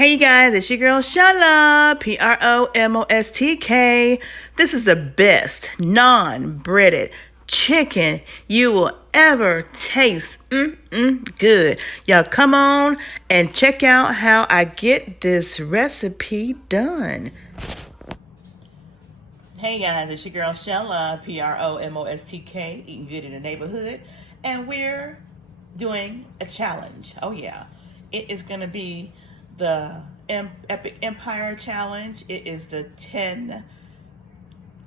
Hey guys, it's your girl Shala, PromoSTK. This is the best non-breaded chicken you will ever taste. Good. Y'all come on and check out how I get this recipe done. Hey guys, it's your girl Shella, PromoSTK, eating good in the neighborhood, and we're doing a challenge. Oh yeah, it is gonna be the epicempire challenge. It is the 10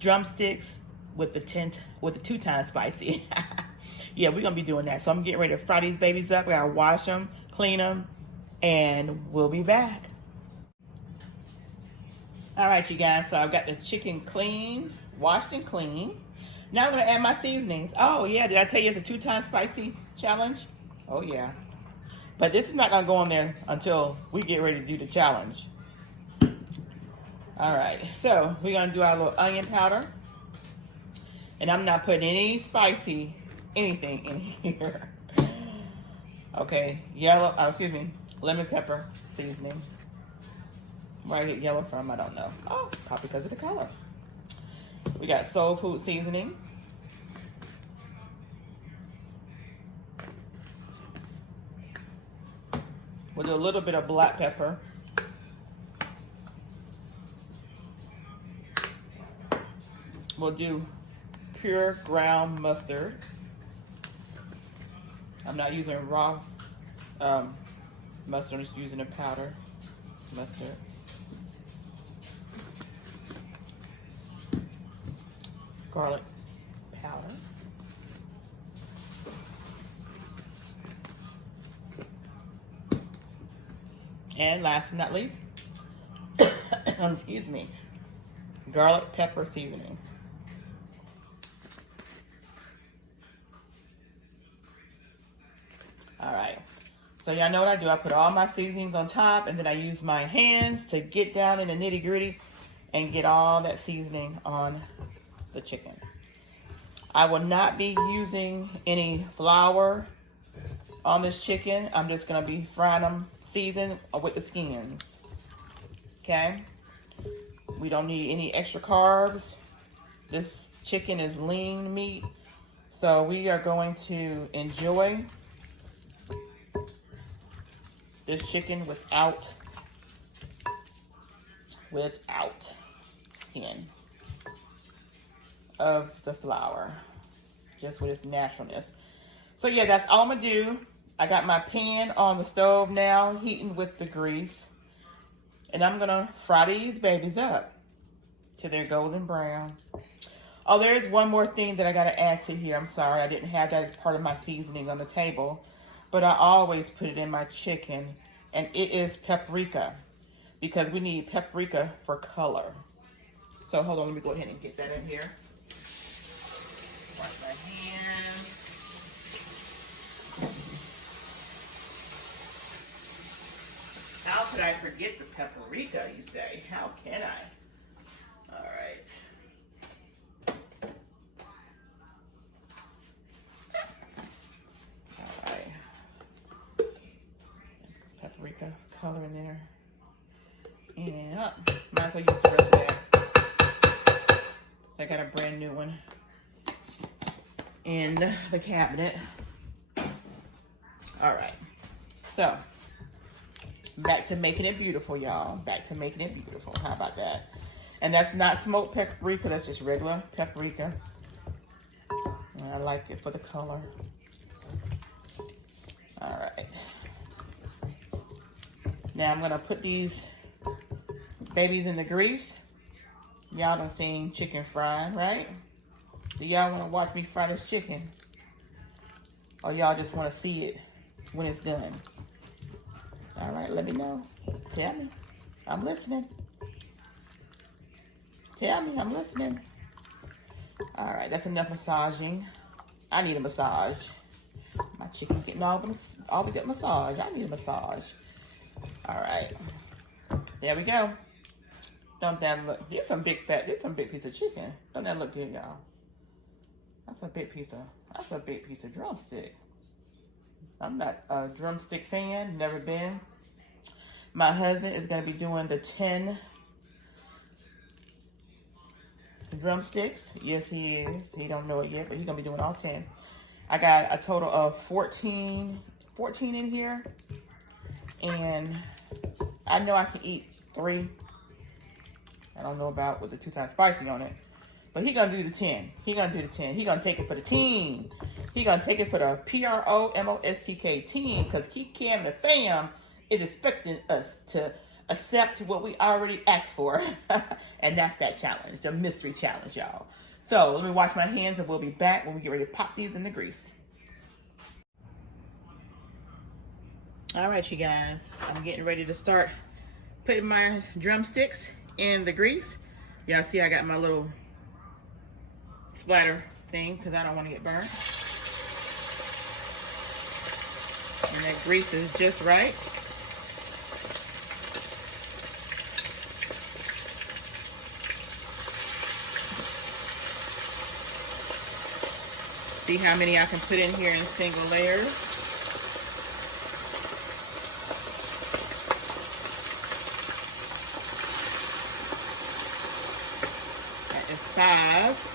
drumsticks with the 2 times spicy. Yeah, we're gonna be doing that. So I'm getting ready to fry these babies up. I gotta wash them, clean them, and we'll be back. All right, you guys, so I've got the chicken clean, washed and clean. Now I'm gonna add my seasonings. Oh yeah, did I tell you it's a 2 times spicy challenge? Oh yeah. But this is not gonna go on there until we get ready to do the challenge. All right, so we're gonna do our little onion powder. And I'm not putting any spicy anything in here. Okay, lemon pepper seasoning. Where I get yellow from, I don't know. Oh, probably because of the color. We got soul food seasoning. With a little bit of black pepper. We'll do pure ground mustard. I'm not using raw mustard, I'm just using a powder mustard. Garlic powder. And last but not least, excuse me, garlic pepper seasoning. All right, so y'all know what I do. I put all my seasonings on top, and then I use my hands to get down in the nitty gritty and get all that seasoning on the chicken. I will not be using any flour on this chicken. I'm just gonna be frying them seasoned with the skins. Okay? We don't need any extra carbs. This chicken is lean meat. So we are going to enjoy this chicken without skin of the flour, just with its naturalness. So yeah, that's all I'm gonna do. I got my pan on the stove now, heating with the grease, and I'm gonna fry these babies up till they're golden brown. Oh, there is one more thing that I gotta add to here. I'm sorry, I didn't have that as part of my seasoning on the table, but I always put it in my chicken, and it is paprika, because we need paprika for color. So hold on, let me go ahead and get that in here. Wash my hands. How could I forget the paprika, you say? How can I? All right. All right. Paprika color in there. And might as well use the rest of that. I got a brand new one in the cabinet. All right. So, back to making it beautiful, y'all. Back to making it beautiful. How about that? And that's not smoked paprika. That's just regular paprika. And I like it for the color. All right. Now I'm going to put these babies in the grease. Y'all done seen chicken fried, right? Do y'all want to watch me fry this chicken? Or y'all just want to see it when it's done? All right, let me know. Tell me. I'm listening. Tell me, I'm listening. All right, that's enough massaging. I need a massage. My chicken getting all the good massage. I need a massage. All right. There we go. Don't that look? This some big piece of chicken. Don't that look good, y'all? That's a big piece of drumstick. I'm not a drumstick fan, never been. My husband is going to be doing the 10 drumsticks. Yes, he is. He don't know it yet, but he's going to be doing all 10. I got a total of 14 in here. And I know I can eat 3. I don't know about with the 2 times spicy on it. But he gonna do the 10. He gonna do the 10. He gonna take it for the team. He gonna take it for the PromoSTK team, because Keep Cam and the fam is expecting us to accept what we already asked for. And that's that challenge, the mystery challenge, y'all. So let me wash my hands and we'll be back when we get ready to pop these in the grease. All right, you guys, I'm getting ready to start putting my drumsticks in the grease. Y'all see I got my little splatter thing because I don't want to get burned. And that grease is just right. See how many I can put in here in single layers. That is 5.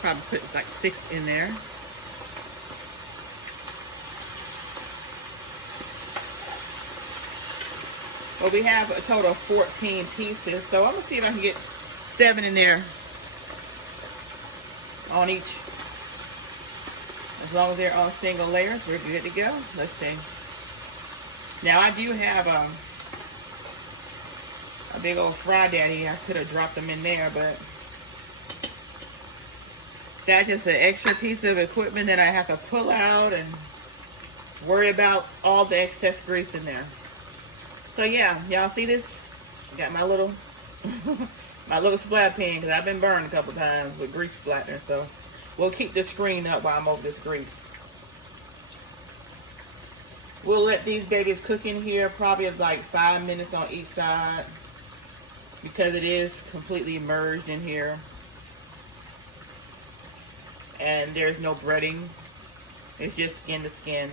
Probably put like 6 in there. Well, we have a total of 14 pieces, so I'm gonna see if I can get 7 in there on each. As long as they're on single layers, we're good to go. Let's see. Now I do have a big old fry daddy. I could have dropped them in there, but that's just an extra piece of equipment that I have to pull out and worry about all the excess grease in there. So yeah, y'all see this? I got my little my little splat pan because I've been burned a couple times with grease splattering. So we'll keep the screen up while I'm over this grease. We'll let these babies cook in here probably like 5 minutes on each side because it is completely immersed in here. And there's no breading. It's just skin to skin.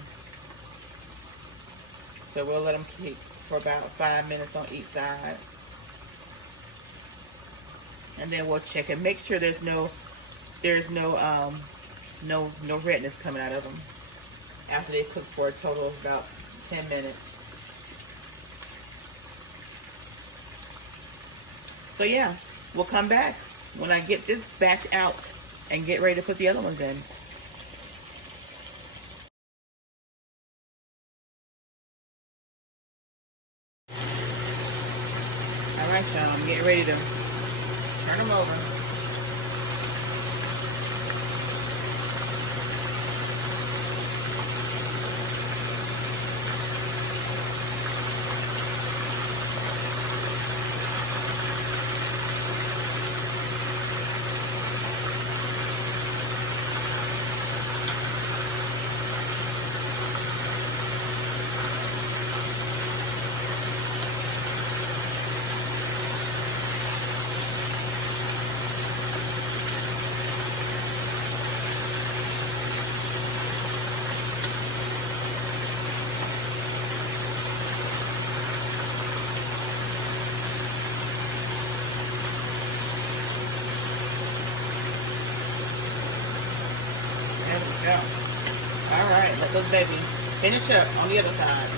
So we'll let them keep for about 5 minutes on each side. And then we'll check and make sure there's no redness coming out of them after they cook for a total of about 10 minutes. So yeah, we'll come back when I get this batch out and get ready to put the other ones in. All right, y'all, I'm getting ready to turn them over. There we go. All right, let those babies finish up on the other side.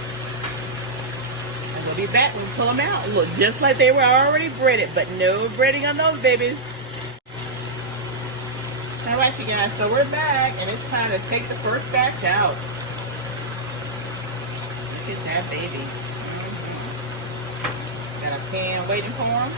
And we'll be back when we pull them out. Look, just like they were already breaded, but no breading on those babies. All right, you guys, so we're back, and it's time to take the first batch out. Look at that baby. Got a pan waiting for them.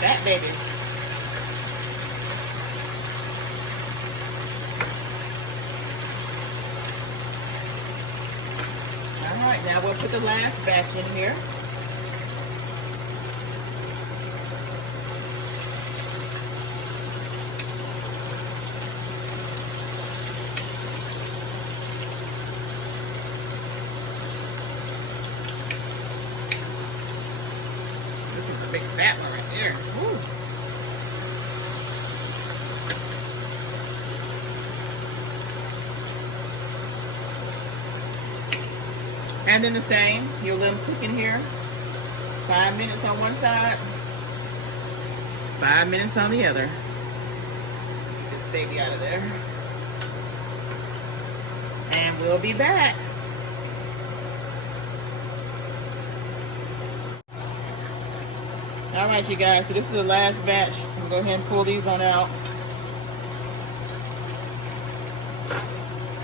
That baby. All right, now we'll put the last batch in here. a big fat one right there. Woo. And then the same, you'll let them cook in here. 5 minutes on one side, 5 minutes on the other. Get this baby out of there. And we'll be back. All right, you guys, so this is the last batch. I'm gonna go ahead and pull these on out.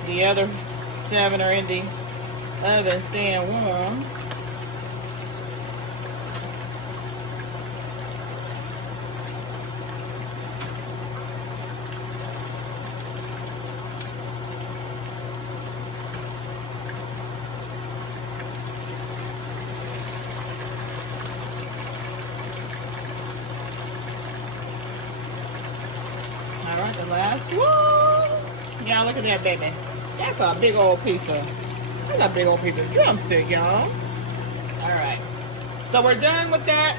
The other 7 are in the oven staying warm. All right, the last one. Y'all, look at that, baby. That's a big old piece of, that's a big old piece of drumstick, y'all. All right, so we're done with that.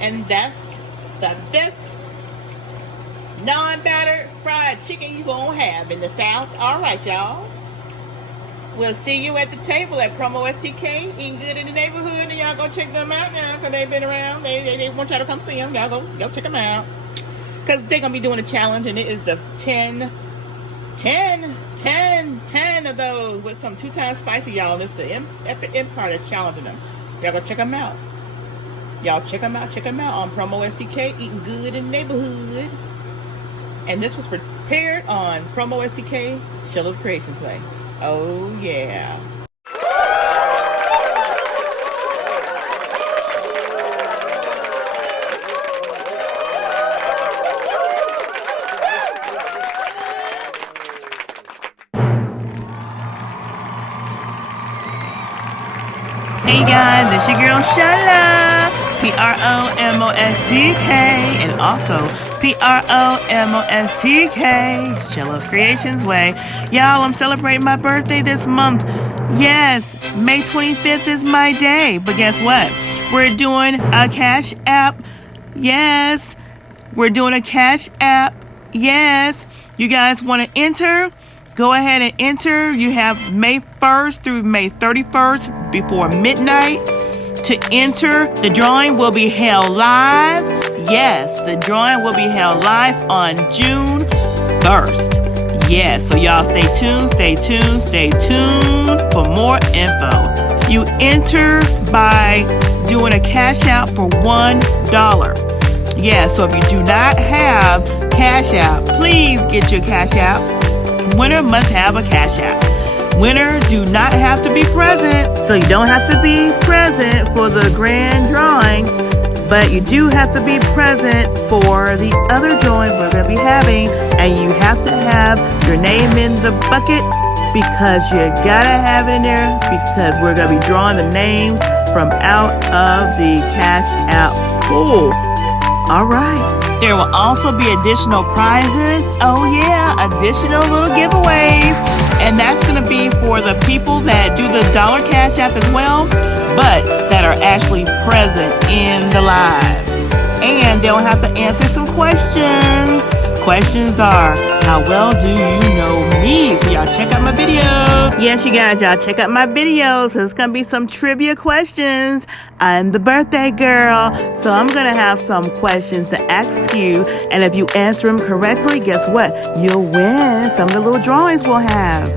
And that's the best non-battered fried chicken you gonna have in the South. All right, y'all. We'll see you at the table at PromoSTK, eating good in the neighborhood, and y'all go check them out now, because they've been around. They want y'all to come see them. Y'all go check them out. Because they're going to be doing a challenge, and it is the 10 of those with some 2 times spicy, y'all. This is the epicempire that's challenging them. Y'all go check them out. Y'all check them out on PromoSTK, eating good in the neighborhood. And this was prepared on PromoSTK, Sheila's Creations Way. Oh, yeah. Hey guys, it's your girl Sheila, PromoSTK, and also PromoSTK, Sheila's Creations Way. Y'all, I'm celebrating my birthday this month. Yes, May 25th is my day, but guess what? We're doing a Cash App. Yes, we're doing a Cash App. Yes, you guys want to enter? Go ahead and enter. You have May 1st through May 31st before midnight to enter. The drawing will be held live. Yes, the drawing will be held live on June 1st. Yes, so y'all stay tuned for more info. You enter by doing a cash out for $1. Yeah, so if you do not have Cash App, please get your Cash App. Winner must have a Cash App. Winner do not have to be present, so you don't have to be present for the grand drawing, but you do have to be present for the other drawings we're going to be having, and you have to have your name in the bucket because you gotta have it in there because we're going to be drawing the names from out of the Cash App pool. All right. There will also be additional prizes. Oh yeah, additional little giveaways. And that's going to be for the people that do the dollar Cash App as well, but that are actually present in the live. And they'll have to answer some questions. Questions are, how well do you know me? So y'all check out my video. Yes, you guys, y'all check out my videos. There's going to be some trivia questions. I'm the birthday girl, so I'm going to have some questions to ask you. And if you answer them correctly, guess what? You'll win some of the little drawings we'll have.